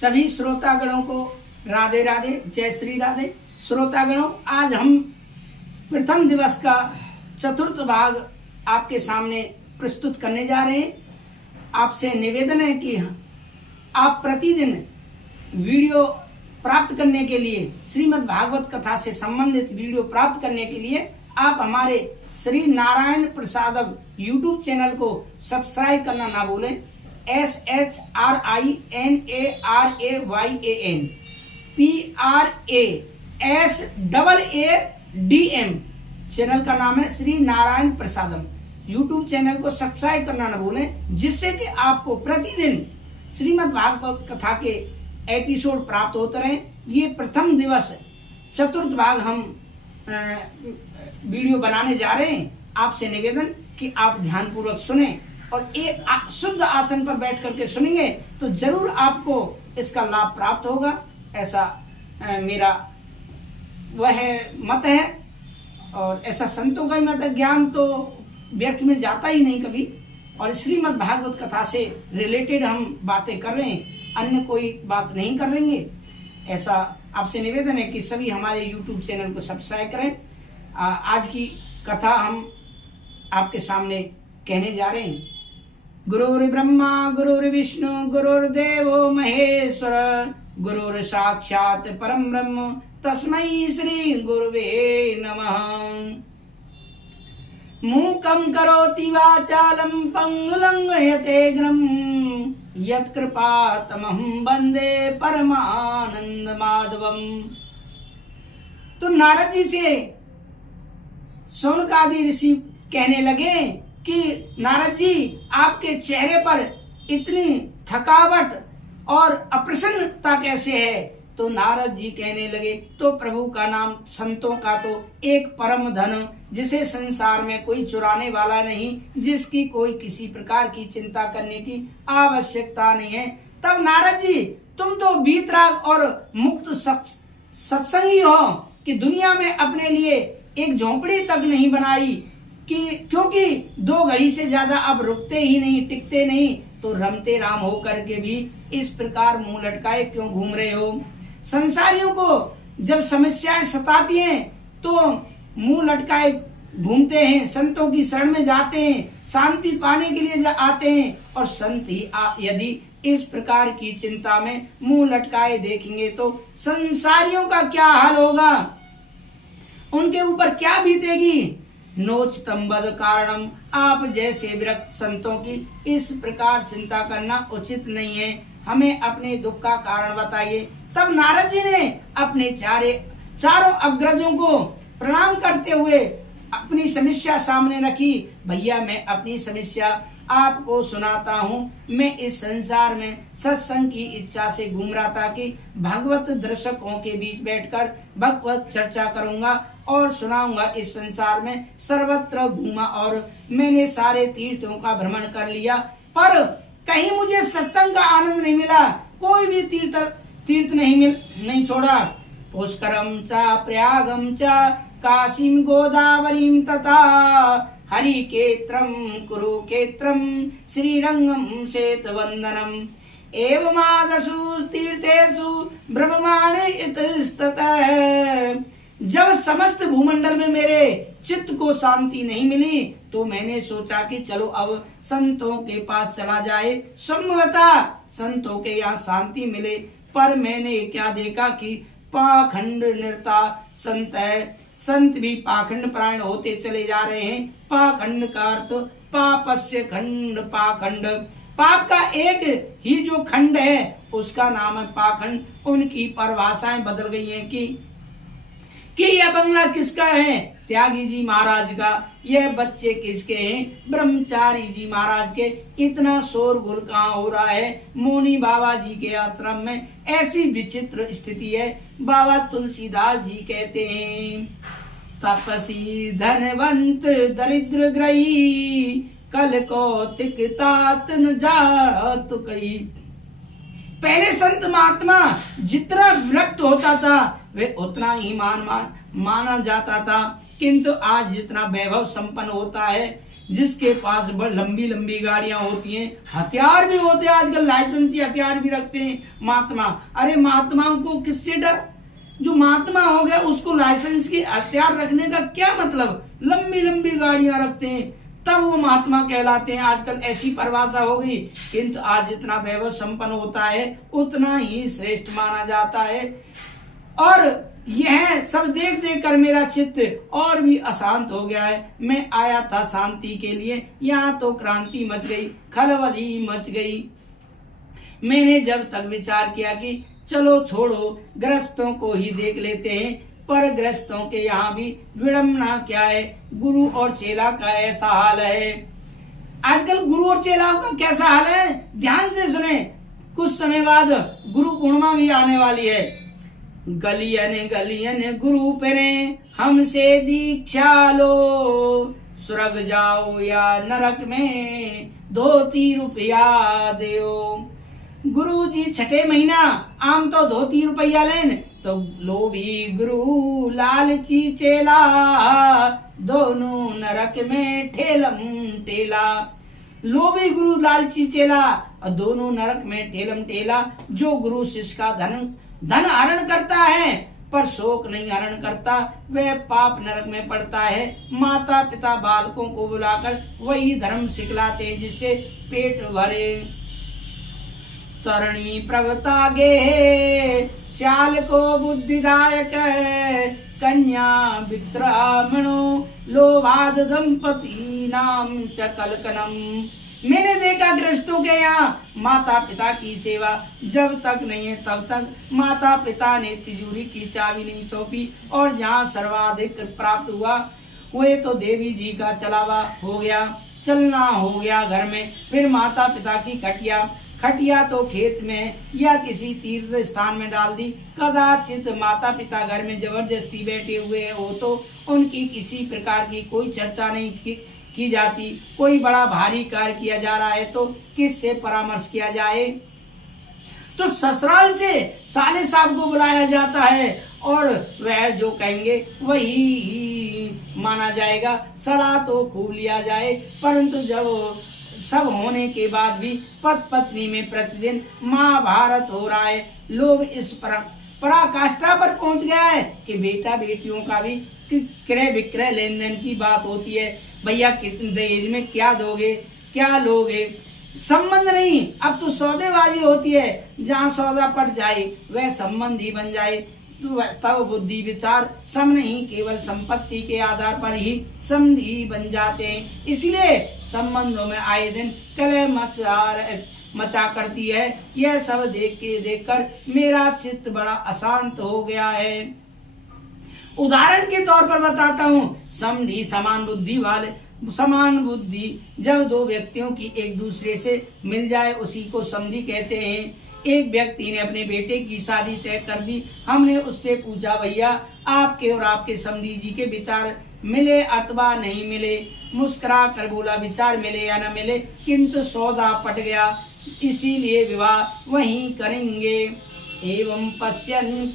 सभी श्रोतागणों को राधे राधे, जय श्री राधे। श्रोतागणों, आज हम प्रथम दिवस का चतुर्थ भाग आपके सामने प्रस्तुत करने जा रहे हैं। आपसे निवेदन है कि आप प्रतिदिन वीडियो प्राप्त करने के लिए, श्रीमद् भागवत कथा से संबंधित वीडियो प्राप्त करने के लिए आप हमारे श्री नारायण प्रसादम यूट्यूब चैनल को सब्सक्राइब करना ना भूलें। SHRINARAYAN PRASAADM चैनल का नाम है श्री नारायण प्रसादम। यूट्यूब चैनल को सब्सक्राइब करना न भूलें, जिससे कि आपको प्रतिदिन श्रीमद् भागवत कथा के एपिसोड प्राप्त होते रहें। ये प्रथम दिवस चतुर्थ भाग हम वीडियो बनाने जा रहे हैं। आपसे निवेदन कि आप ध्यानपूर्वक सुने और एक शुद्ध आसन पर बैठ करके सुनेंगे तो जरूर आपको इसका लाभ प्राप्त होगा, ऐसा मेरा वह मत है। और ऐसा संतों का ही मत है। ज्ञान तो व्यर्थ में जाता ही नहीं कभी, और श्रीमद् भागवत कथा से रिलेटेड हम बातें कर रहे हैं, अन्य कोई बात नहीं कर रहे हैं। ऐसा आपसे निवेदन है कि सभी हमारे YouTube चैनल को सब्सक्राइब करें। आज की कथा हम आपके सामने कहने जा रहे हैं। गुरुर्ब्रह्मा गुरुर्विष्णु गुरुर्देवो महेश्वर, गुरुर् साक्षात् परम ब्रह्म तस्मै श्री गुरुवे नमः। मूकं करोति वाचालं पंगुलंघयते गिरं, यत्कृपातमहं वन्दे परमानंद माधवम। तो नारद जी से शौनकादि ऋषि कहने लगे कि नारद जी, आपके चेहरे पर इतनी थकावट और अप्रसन्नता कैसे है? तो नारद जी कहने लगे, तो प्रभु का नाम संतों का तो एक परम धन, जिसे संसार में कोई चुराने वाला नहीं, जिसकी कोई किसी प्रकार की चिंता करने की आवश्यकता नहीं है। तब नारद जी, तुम तो वीतराग और मुक्त सत्संगी हो कि दुनिया में अपने लिए एक झोंपड़ी तक नहीं बनाई, कि क्योंकि 2 घड़ी से ज्यादा अब रुकते ही नहीं, टिकते नहीं, तो रमते राम हो करके भी इस प्रकार मुंह लटकाए क्यों घूम रहे हो? संसारियों को जब समस्याएं सताती हैं तो मुंह लटकाए घूमते हैं, संतों की शरण में जाते हैं, शांति पाने के लिए आते हैं। और संत ही यदि इस प्रकार की चिंता में मुंह लटकाए देखेंगे तो संसारियों का क्या हाल होगा, उनके ऊपर क्या बीतेगी? नोचतम बद कारणम, आप जैसे विरक्त संतों की इस प्रकार चिंता करना उचित नहीं है। हमें अपने दुख का कारण बताइए। तब नारद जी ने अपने चारों अग्रजों को प्रणाम करते हुए अपनी समस्या सामने रखी। भैया, मैं अपनी समस्या आपको सुनाता हूँ। मैं इस संसार में सत्संग की इच्छा से घूम रहा था कि भगवत दर्शकों के बीच बैठकर भगवत चर्चा करूंगा और सुनाऊंगा। इस संसार में सर्वत्र घूमा और मैंने सारे तीर्थों का भ्रमण कर लिया, पर कहीं मुझे सत्संग का आनंद नहीं मिला। कोई भी तीर्थ नहीं छोड़ा। पुष्करम चा प्रयागम चा काशीम गोदावरीम तथा हरिकेत्रम कुरुक्षेत्रम श्रीरंगम श्वेतवंदनम एवमादसु तीर्थेषु ब्रह्माणे इतस्ततः। जब समस्त भूमंडल में मेरे चित्त को शांति नहीं मिली तो मैंने सोचा कि चलो अब संतों के पास चला जाए, संभवतः संतों के यहाँ शांति मिले। पर मैंने क्या देखा कि पाखंड निरता संत है। संत भी पाखंड परायण होते चले जा रहे हैं। पाखंड का अर्थ पापस्य खंड, पाखंड पाप का एक ही जो खंड है उसका नाम है पाखंड। उनकी परिभाषाएं बदल गई हैं कि यह बंगला किसका है? त्यागी जी महाराज का। यह बच्चे किसके हैं? ब्रह्मचारी जी महाराज के। इतना शोरगुल कहाँ हो रहा है मुनि बाबा जी के आश्रम में? ऐसी विचित्र स्थिति है। बाबा तुलसीदास जी कहते हैं, तपसी धनवंत दरिद्र ग्रही, कल कौतिक तात न जात कई। पहले संत महात्मा जितना विरक्त होता था वे उतना ही माना जाता था, किंतु आज जितना वैभव संपन्न होता है जिसके पास बड़ लंबी लंबी गाड़ियां होती हैं, हथियार भी होते हैं, आजकल लाइसेंसी हथियार भी रखते हैं महात्मा। अरे महात्माओं को किससे डर? जो महात्मा हो गया उसको लाइसेंस की हथियार रखने का क्या मतलब? लंबी लंबी गाड़ियां रखते हैं तब वो महात्मा कहलाते हैं। आजकल ऐसी परिभाषा हो गई, किंतु आज जितना वैभव संपन्न होता है उतना ही श्रेष्ठ माना जाता है। और यह सब देख देख कर मेरा चित्त और भी अशांत हो गया है। मैं आया था शांति के लिए, यहाँ तो क्रांति मच गई, खलबली मच गई। मैंने जब तक विचार किया कि चलो छोड़ो, गृहस्थों को ही देख लेते हैं, पर गृहस्थों के यहाँ भी विडम्बना क्या है, गुरु और चेला का ऐसा हाल है। आजकल गुरु और चेला का कैसा हाल है, ध्यान से सुने। कुछ समय बाद गुरु पूर्णिमा भी आने वाली है। गलियन गलियन गुरु पेरे, हमसे दीक्षा लो, स्वर्ग जाओ या नरक में, धोती रुपया दो। गुरु जी छठे महीना आम तो धोती रुपया लेन, तो लोभी गुरु लालची चेला, दोनों नरक में ठेलम टेला। लोभी गुरु लालची चेला और दोनों नरक में ठेलम टेला। जो गुरु शिष्य का धन हरण करता है पर शोक नहीं हरण करता, वह पाप नरक में पड़ता है। माता पिता बालकों को बुलाकर वही धर्म सिखलाते जिससे पेट भरे। तरणी प्रभता गे श्याल को बुद्धिदायक, कन्या विक्रमणो लोभाद दंपति नाम च कलकनम। मैंने देखा गृहस्थों के यहाँ माता पिता की सेवा जब तक नहीं है तब तक माता पिता ने तिजोरी की चाबी नहीं सौंपी, और जहाँ सर्वाधिक प्राप्त हुआ वह तो देवी जी का चलावा हो गया, चलना हो गया घर में। फिर माता पिता की खटिया तो खेत में या किसी तीर्थ स्थान में डाल दी। कदाचित माता पिता घर में जबरदस्ती बैठे हुए हो तो उनकी किसी प्रकार की कोई चर्चा नहीं की जाती। कोई बड़ा भारी कार्य किया जा रहा है तो किससे परामर्श किया जाए? तो ससुराल से साले साहब को बुलाया जाता है और वह जो कहेंगे वही माना जाएगा। सलाह तो खूब लिया जाए, परंतु जब सब होने के बाद भी पति पत्नी में प्रतिदिन महाभारत हो रहा है। लोग इस पराकाष्ठा पर पहुंच गया है कि बेटा बेटियों का भी क्रय विक्रय लेन देन की बात होती है। भैया कितने दहेज में क्या दोगे, क्या लोगे, संबंध नहीं, अब तो सौदेबाजी होती है। जहाँ सौदा पट जाए वह संबंध ही बन जाए। तब बुद्धि विचार सब नहीं, केवल संपत्ति के आधार पर ही संधि बन जाते हैं। इसलिए संबंधों में आए दिन कलह मचा करती है। यह सब देखकर मेरा चित्त बड़ा अशांत हो गया है। उदाहरण के तौर पर बताता हूँ, समधी समान बुद्धि जब दो व्यक्तियों की एक दूसरे से मिल जाए उसी को समधी कहते हैं। एक व्यक्ति ने अपने बेटे की शादी तय कर दी। हमने उससे पूछा, भैया आपके और आपके समधी जी के विचार मिले अथवा नहीं मिले? मुस्कुरा कर बोला, विचार मिले या न मिले, किंतु सौदा पट गया, इसीलिए विवाह वहीं करेंगे। एवं पश्यन्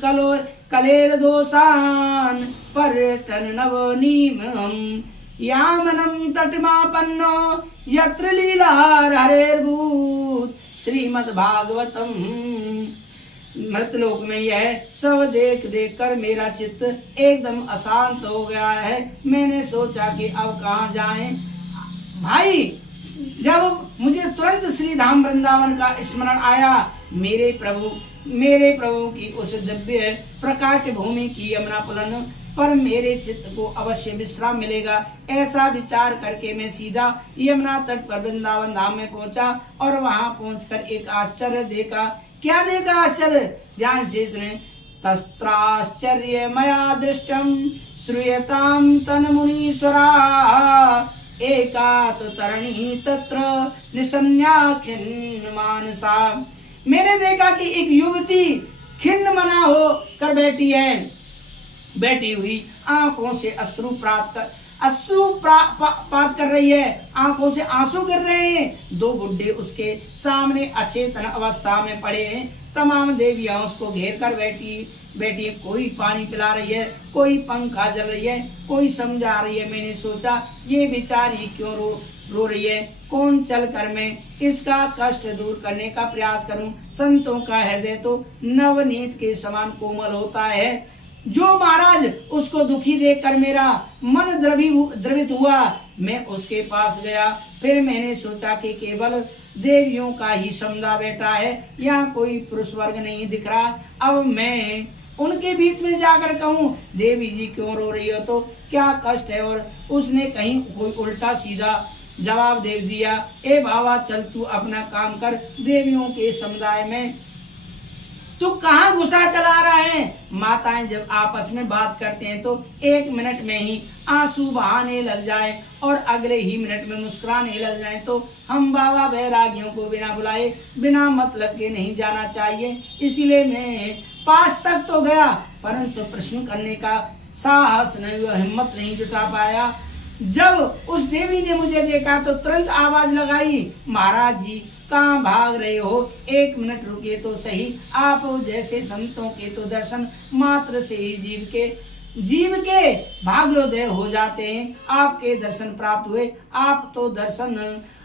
कलेर दोषान पर्यटन नवनीम यामनम तटमापन्नो यत्र लीला हरेर्भूत। श्रीमद् भागवतम। मृतलोक में यह सब देख देख कर मेरा चित्त एकदम अशांत हो गया है। मैंने सोचा कि अब कहाँ जाएं। भाई, जब मुझे तुरंत श्री धाम वृंदावन का स्मरण आया, मेरे प्रभु की उस दिव्य प्रकाश भूमि की यमुना पुलन पर मेरे चित्त को अवश्य विश्राम मिलेगा, ऐसा विचार करके मैं सीधा यमुना तट पर वृंदावन धाम में पहुंचा और वहां पहुंचकर एक आश्चर्य देखा। क्या देखा आश्चर्य? ध्यान से सुने। तस्त्राश्चर्य मया दृष्टम श्रूयताम तन मुनीश्वरा, एकात तरणी तत्र निसन्या खिन्न मानसा। मैंने देखा कि एक युवती खिन्न मना हो कर बैठी हुई आंखों से अश्रुपात कर रही है, आंखों से आंसू गिर रहे हैं। दो बुड्ढे उसके सामने अचेतन अवस्था में पड़े हैं। तमाम देवियां उसको घेर कर बैठी है। कोई पानी पिला रही है, कोई पंखा जल रही है, कोई समझा रही है। मैंने सोचा ये बेचारी क्यों रो रही है, कौन चल कर मैं इसका कष्ट दूर करने का प्रयास करूं। संतों का हृदय तो नवनीत के समान कोमल होता है। जो महाराज उसको दुखी देखकर मेरा मन द्रवित हुआ, मैं उसके पास गया। फिर मैंने सोचा कि केवल देवियों का ही समुदाय बैठा है, यहाँ कोई पुरुष वर्ग नहीं दिख रहा। अब मैं उनके बीच में जाकर कहूँ देवी जी क्यों रो रही हो, तो क्या कष्ट है। और उसने कहीं कोई उल्टा सीधा जवाब दे दिया, ए बाबा चल तू अपना काम कर, देवियों के समुदाय में तू कहाँ घुसा चला रहा है। माताएं जब आपस में बात करते हैं तो 1 मिनट में ही आंसू बहाने लग जाए और अगले ही मिनट में मुस्कुराने लग जाए। तो हम बाबा बैरागियों को बिना बुलाए बिना मतलब के नहीं जाना चाहिए। इसीलिए मैं पास तक तो गया, परंतु प्रश्न करने का साहस नहीं हुआ, हिम्मत नहीं जुटा पाया। जब उस देवी ने मुझे देखा तो तुरंत आवाज लगाई, महाराज जी कहाँ भाग रहे हो, 1 मिनट रुकिए तो सही। आप जैसे संतों के तो दर्शन मात्र से ही जीव के भाग्योदय हो जाते हैं। आपके दर्शन प्राप्त हुए,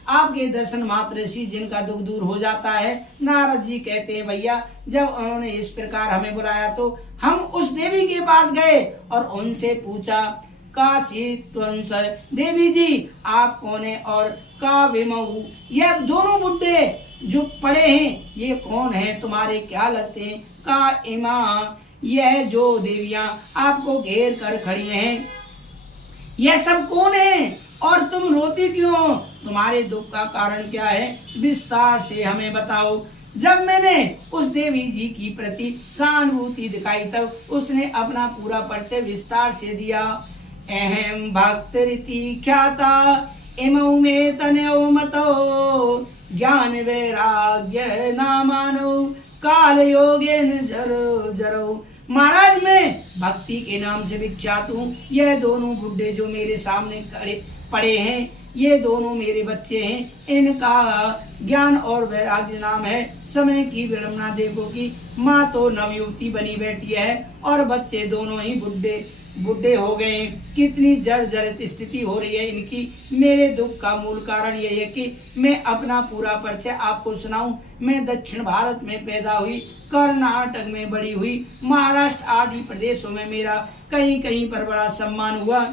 आपके दर्शन मात्र से जिनका दुख दूर हो जाता है। नारद जी कहते हैं भैया जब उन्होंने इस प्रकार हमें बुलाया तो हम उस देवी के पास गए और उनसे पूछा, काशी त्वंस देवी जी आप कौन है, और का विमऊ ये दोनों बुड्ढे जो पड़े हैं ये कौन है, तुम्हारे क्या लगते हैं। का इमा यह जो देवियां आपको घेर कर खड़ी हैं यह सब कौन है, और तुम रोती क्यों हो, तुम्हारे दुख का कारण क्या है, विस्तार से हमें बताओ। जब मैंने उस देवी जी की प्रति सहानुभूति दिखाई तब उसने अपना पूरा परिचय विस्तार से दिया। अहम भक्त रीति ख्याता इमौ में तनयो मतो ज्ञान वैराग्य नामानो काल योगेन जरो। महाराज मैं भक्ति के नाम से विख्यात हूँ। यह दोनों बुड्ढे जो मेरे सामने पड़े हैं ये दोनों मेरे बच्चे हैं। इनका ज्ञान और वैराग्य नाम है। समय की विडंबना देखो कि माँ तो नवयुवती बनी बैठी है और बच्चे दोनों ही बुढ़े हो गए। कितनी जर्जरित स्थिति हो रही है इनकी। मेरे दुख का मूल कारण यह है कि मैं अपना पूरा परिचय आपको सुनाऊं। मैं दक्षिण भारत में पैदा हुई, कर्नाटक में बड़ी हुई, महाराष्ट्र आदि प्रदेशों में मेरा कहीं कहीं पर बड़ा सम्मान हुआ,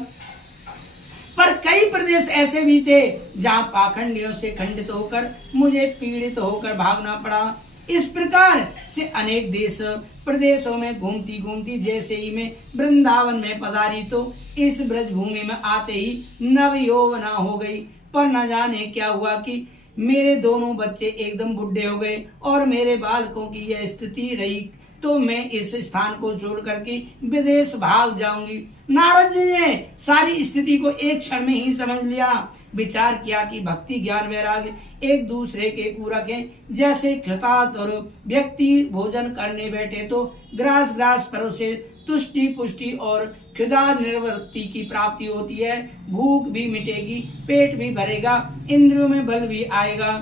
पर कई प्रदेश ऐसे भी थे जहाँ पाखंडियों से खंडित होकर मुझे पीड़ित होकर भागना पड़ा। इस प्रकार से अनेक देश प्रदेशों में घूमती घूमती जैसे ही मैं वृंदावन में पधारी तो इस ब्रज भूमि में आते ही नव यौवना हो गई। पर न जाने क्या हुआ कि मेरे दोनों बच्चे एकदम बुढ़े हो गए और मेरे बालकों की यह स्थिति रही तो मैं इस स्थान को छोड़ करके विदेश भाग जाऊंगी। नारद जी ने सारी स्थिति को एक क्षण में ही समझ लिया। विचार किया कि भक्ति ज्ञान वैराग्य एक दूसरे के पूरक हैं। जैसे कृतार्थ व्यक्ति भोजन करने बैठे तो ग्रास परोसे तुष्टि पुष्टि और क्षुधा निवृत्ति की प्राप्ति होती है। भूख भी मिटेगी, पेट भी भरेगा, इंद्रियों में बल भी आएगा।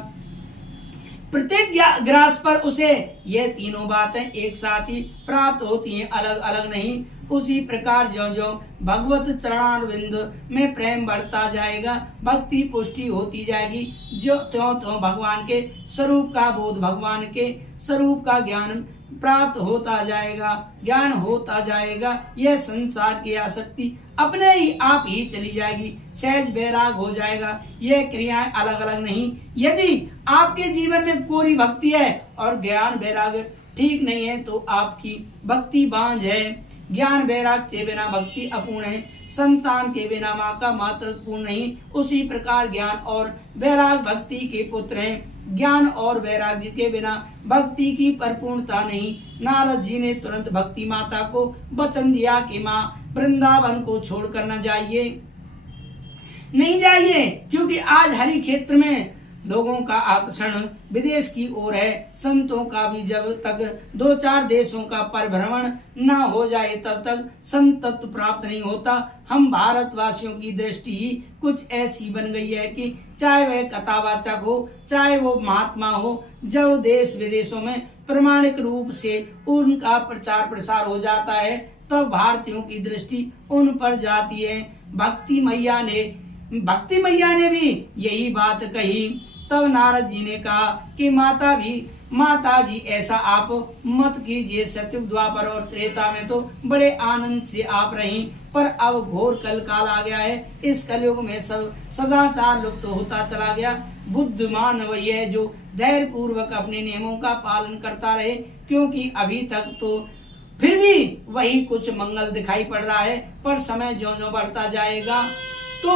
प्रत्येक ग्रास पर उसे यह तीनों बातें एक साथ ही प्राप्त होती हैं, अलग अलग नहीं। उसी प्रकार जो जो भगवत चरणारविंद में प्रेम बढ़ता जाएगा, भक्ति पुष्टि होती जाएगी, जो त्यों त्यों भगवान के स्वरूप का बोध, भगवान के स्वरूप का ज्ञान प्राप्त होता जाएगा, ज्ञान होता जाएगा। यह संसार की आसक्ति अपने ही आप ही चली जाएगी, सहज वैराग हो जाएगा। यह क्रियाएं अलग अलग नहीं। यदि आपके जीवन में कोरी भक्ति है और ज्ञान वैराग ठीक नहीं है तो आपकी भक्ति बांझ है। ज्ञान वैराग के बिना भक्ति अपूर्ण है। संतान के बिना माँ का मातृत्व पूर्ण नहीं। उसी प्रकार ज्ञान और वैराग भक्ति के पुत्र हैं। ज्ञान और वैराग्य के बिना भक्ति की परिपूर्णता नहीं। नारद जी ने तुरंत भक्ति माता को वचन दिया कि माँ वृंदावन को छोड़कर न जाइए, नहीं जाइए, क्योंकि आज हरि क्षेत्र में लोगों का आकर्षण विदेश की ओर है। संतों का भी जब तक 2-4 देशों का परिभ्रमण न हो जाए तब तक संत तत्व प्राप्त नहीं होता। हम भारतवासियों की दृष्टि ही कुछ ऐसी बन गई है कि चाहे वह कथावाचक हो, चाहे वो महात्मा हो, जब देश विदेशों में प्रमाणिक रूप से उनका प्रचार प्रसार हो जाता है, तब भारतीयों की दृष्टि उन पर जाती है। भक्ति मैया ने भी यही बात कही। तब नारद जी ने कहा कि माता जी ऐसा आप मत कीजिए। सतयुग, द्वापर और त्रेता में तो बड़े आनंद से आप रही, पर अब घोर कलकाल आ गया है। इस कलयुग में सब सदाचार लुप्त होता चला गया। बुद्धिमान वही है जो धैर्य पूर्वक अपने नियमों का पालन करता रहे, क्योंकि अभी तक तो फिर भी वही कुछ मंगल दिखाई पड़ रहा है, पर समय ज्यों-ज्यों बढ़ता जाएगा तो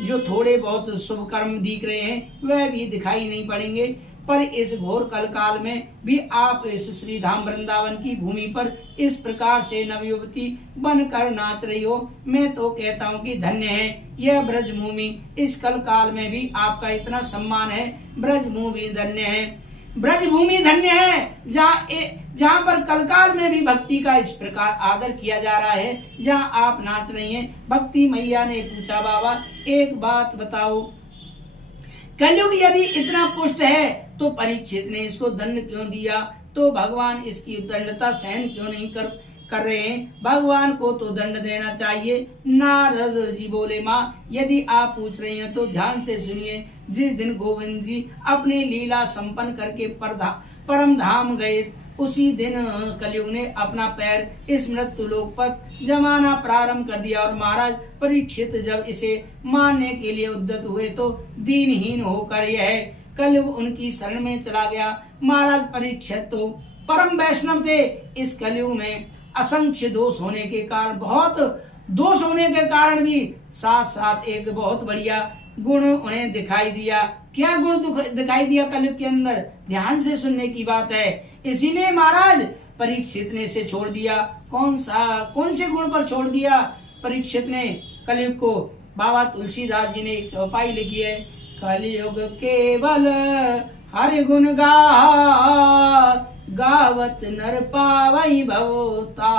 जो थोड़े बहुत शुभ कर्म दिख रहे हैं वह भी दिखाई नहीं पड़ेंगे। पर इस घोर कलकाल में भी आप इस श्री धाम वृंदावन की भूमि पर इस प्रकार से नवयुवती बनकर नाच रही हो। मैं तो कहता हूँ कि धन्य है यह ब्रजभूमि। इस कलकाल में भी आपका इतना सम्मान है। ब्रजभूमि धन्य है, ब्रजभूमि धन्य है, जहाँ पर कलकाल में भी भक्ति का इस प्रकार आदर किया जा रहा है, जहाँ आप नाच रही हैं। भक्ति मैया ने पूछा, बाबा एक बात बताओ, कलयुग यदि इतना पुष्ट है तो परीक्षित ने इसको दंड क्यों दिया? तो भगवान इसकी दंडता सहन क्यों नहीं कर रहे हैं? भगवान को तो दंड देना चाहिए। नारद जी बोले, माँ यदि आप पूछ रहे हैं तो ध्यान से सुनिए। जिस दिन गोविंद जी अपने लीला संपन्न करके परम धाम गए, उसी दिन कलयुग ने अपना पैर इस मृत्यु लोक पर जमाना प्रारंभ कर दिया। और महाराज परीक्षित जब इसे मानने के लिए उद्यत हुए तो दीनहीन होकर यह कलयुग उनकी शरण में चला गया। महाराज परीक्षित तो परम वैष्णव थे। इस कलयुग में असंख्य दोष होने के कारण भी साथ साथ एक बहुत बढ़िया गुण उन्हें दिखाई दिया। क्या गुण दिखाई दिया कलयुग के अंदर? ध्यान से सुनने की बात है। इसीलिए महाराज परीक्षित ने इसे छोड़ दिया। कौन से गुण पर छोड़ दिया परीक्षित ने कलयुग को? बाबा तुलसीदास जी ने एक चौपाई लिखी है, कलयुग केवल हरि गुण गावत नर पावई भवता।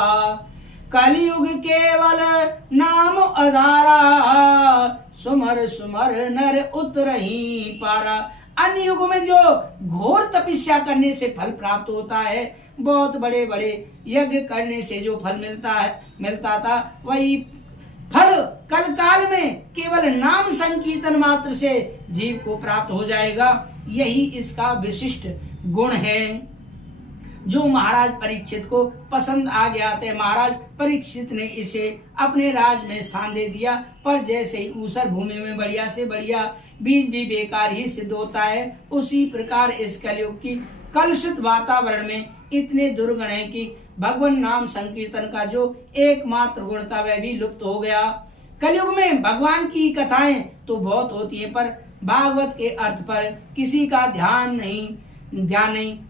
कलयुग केवल नाम आधारा, सुमर सुमर नर उतरही पारा। अन्य युग में जो घोर तपस्या करने से फल प्राप्त होता है, बहुत बड़े बड़े यज्ञ करने से जो फल मिलता था, वही फल कलकाल में केवल नाम संकीर्तन मात्र से जीव को प्राप्त हो जाएगा। यही इसका विशिष्ट गुण है जो महाराज परीक्षित को पसंद आ गया था। महाराज परीक्षित ने इसे अपने राज में स्थान दे दिया। पर जैसे ही ऊसर भूमि में बढ़िया से बढ़िया बीज भी बेकार ही सिद्ध होता है, उसी प्रकार इस कलयुग की कलुषित वातावरण में इतने दुर्गुण है कि भगवान नाम संकीर्तन का जो एकमात्र गुण था वह भी लुप्त हो गया। कलयुग में भगवान की कथाएं तो बहुत होती है, पर भागवत के अर्थ पर किसी का ध्यान नहीं।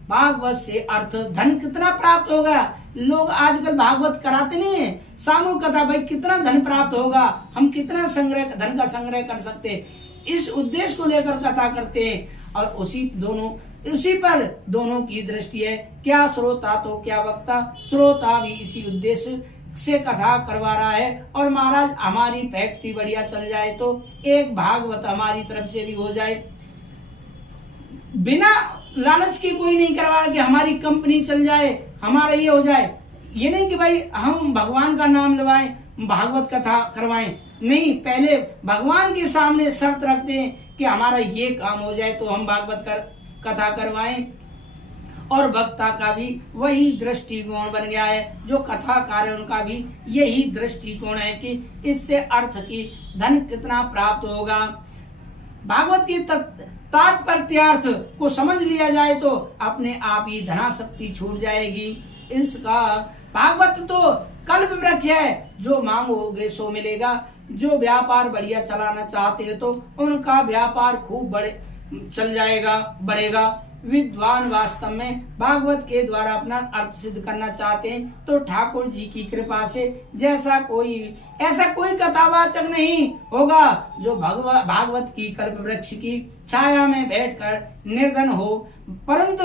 भागवत से अर्थ धन कितना प्राप्त होगा? लोग आजकल भागवत कराते नहीं है, सामूहिक कथा, भाई कितना धन प्राप्त होगा, हम कितना धन का संग्रह कर सकते हैं, इस उद्देश्य को लेकर कथा करते हैं। और उसी पर दोनों की दृष्टि है। क्या श्रोता तो क्या वक्ता, श्रोता भी इसी उद्देश्य से कथा करवा रहा है। और महाराज हमारी फैक्ट्री बढ़िया चल जाए तो एक भागवत हमारी तरफ से भी हो जाए। बिना लालच के कोई नहीं करवा कि हमारी कंपनी चल जाए, हमारा ये हो जाए। ये नहीं कि भाई हम भगवान का नाम लवाएं, भागवत कथा करवाएं, नहीं, पहले भगवान के सामने शर्त रखते हैं कि हमारा ये काम हो जाए तो हम भागवत कथा करवाएं। और वक्ता का भी वही दृष्टिकोण बन गया है, जो कथाकार है उनका भी यही दृष्टिकोण है कि इससे अर्थ की धन कितना प्राप्त होगा। भागवत की तात्पर्यार्थ को समझ लिया जाए तो अपने आप ही धनाशक्ति छूट जाएगी। इसका भागवत तो कल्प वृक्ष है, जो मांगोगे सो मिलेगा। जो व्यापार बढ़िया चलाना चाहते हैं तो उनका व्यापार खूब चल जाएगा, बढ़ेगा। विद्वान वास्तव में भागवत के द्वारा अपना अर्थ सिद्ध करना चाहते हैं तो ठाकुर जी की कृपा से ऐसा कोई कथावाचक नहीं होगा जो भागवत की कल्प वृक्ष की छाया में बैठकर निर्धन हो। परंतु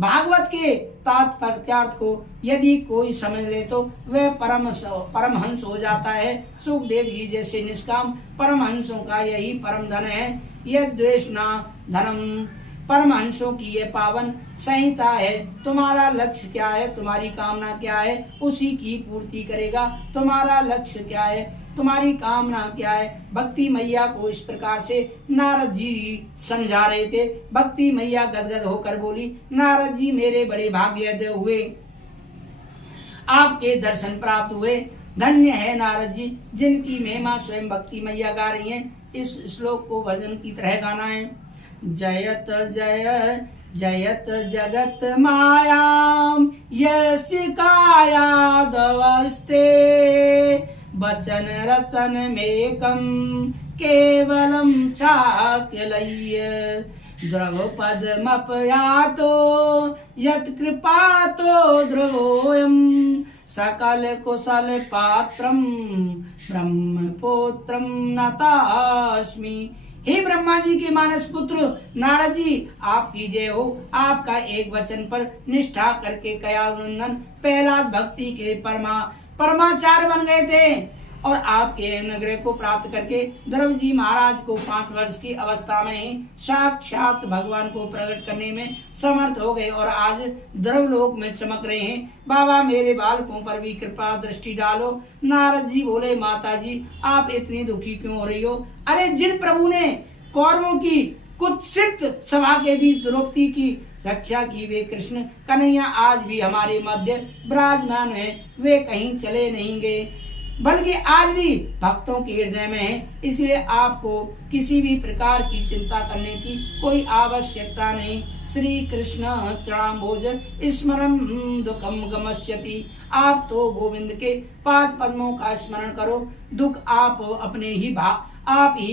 भागवत के तात्पर्यार्थ को यदि कोई समझ ले तो वह परमहंस हो जाता है। सुखदेव जी जैसे निष्काम परमहंसों का यही परम धन है। यह द्वेष ना धनम परमहंसों की ये पावन संहिता है। तुम्हारा लक्ष्य क्या है, तुम्हारी कामना क्या है, उसी की पूर्ति करेगा। तुम्हारा लक्ष्य क्या है, तुम्हारी कामना क्या है। भक्ति मैया को इस प्रकार से नारद जी समझा रहे थे। भक्ति मैया गदगद होकर बोली, नारद जी मेरे बड़े भाग्य हुए, आपके दर्शन प्राप्त हुए। धन्य है नारद जी जिनकी महिमा स्वयं भक्ति मैया गा रही हैं। इस श्लोक को भजन की तरह गाना है। जयत जय जयत जगत मायाम यस्य कायादवस्ते वचन रचन मेकम केवलम चाक्यलय्य द्रवपदमपयातो यत्कृपातो ध्रुवोऽयं सकल कुशल पात्रम ब्रह्मपुत्रम नतास्मि। हे ब्रह्मा जी के मानस पुत्र नारद जी, आपकी जय हो। आपका एक वचन पर निष्ठा करके कयानंदन प्रहलाद भक्ति के परमाचार्य बन गए थे और आपके अनुग्रह को प्राप्त करके ध्रुव जी महाराज को 5 वर्ष की अवस्था में ही साक्षात भगवान को प्रकट करने में समर्थ हो गए और आज ध्रुव लोक में चमक रहे हैं। बाबा मेरे बालकों पर भी कृपा दृष्टि डालो। नारद जी बोले, माता जी आप इतनी दुखी क्यों हो रही हो? अरे जिन प्रभु ने कौरवों की कुत्सित सभा के बीच द्रौपदी की रक्षा की, वे कृष्ण कन्हैया आज भी हमारे मध्य विराजमान है। वे कहीं चले नहीं गए बल्कि आज भी भक्तों के हृदय में है। इसलिए आपको किसी भी प्रकार की चिंता करने की कोई आवश्यकता नहीं। श्री कृष्ण चरणाम्बोज स्मरण दुखम गमस्यति। आप तो गोविंद के पाद पद्मों का स्मरण करो, दुख आप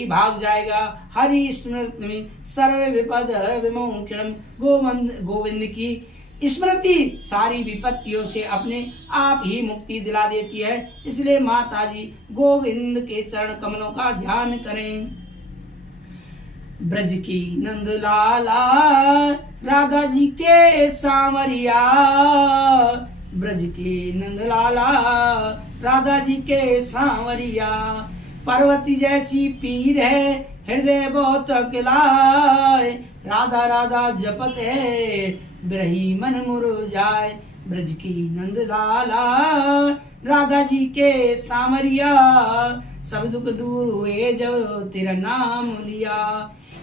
भाग जाएगा। हरि स्मृति में सर्व विपद विमोचनम। गोविंद की स्मृति सारी विपत्तियों से अपने आप ही मुक्ति दिला देती है। इसलिए माता जी गोविंद के चरण कमलों का ध्यान करें। ब्रज की नंद लाला राधा जी के सांवरिया, ब्रज की नंद लाला राधा जी के सांवरिया। पार्वती जैसी पीर है हृदय बहुत अकेलाए, राधा राधा जपत है ब्रही मन मुरझाए। ब्रज की नंद लाला राधा जी के सांवरिया, सब दुख दूर हुए जब तेरा नाम लिया।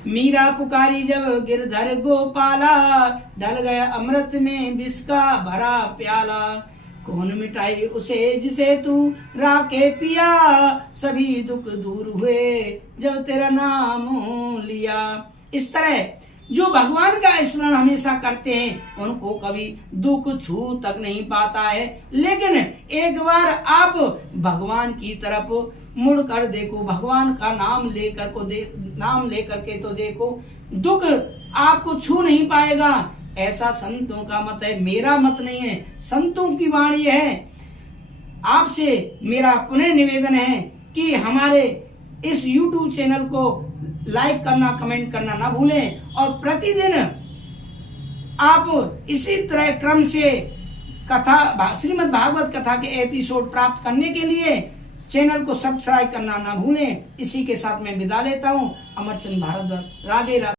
मीरा पुकारी जब गिरधर गोपाला, डल गया अमृत में विष का भरा प्याला। कौन मिटाई उसे जिसे तू राके पिया, सभी दुख दूर हुए जब तेरा नाम लिया। इस तरह जो भगवान का स्मरण हमेशा करते हैं उनको कभी दुख छू तक नहीं पाता है। लेकिन एक बार आप भगवान की तरफ मुड़ कर देखो, भगवान का नाम लेकर के तो देखो, दुख आपको छू नहीं पाएगा। ऐसा संतों का मत है, मेरा मत नहीं है, संतों की वाणी है। आपसे मेरा पुनः निवेदन है कि हमारे इस YouTube चैनल को लाइक करना, कमेंट करना ना भूलें और प्रतिदिन आप इसी तरह क्रम से कथा, श्रीमद् भागवत कथा के एपिसोड प्राप्त करने के लिए चैनल को सब्सक्राइब करना ना भूलें। इसी के साथ मैं विदा लेता हूँ। अमरचंद भारद्वाज, राधे राधे।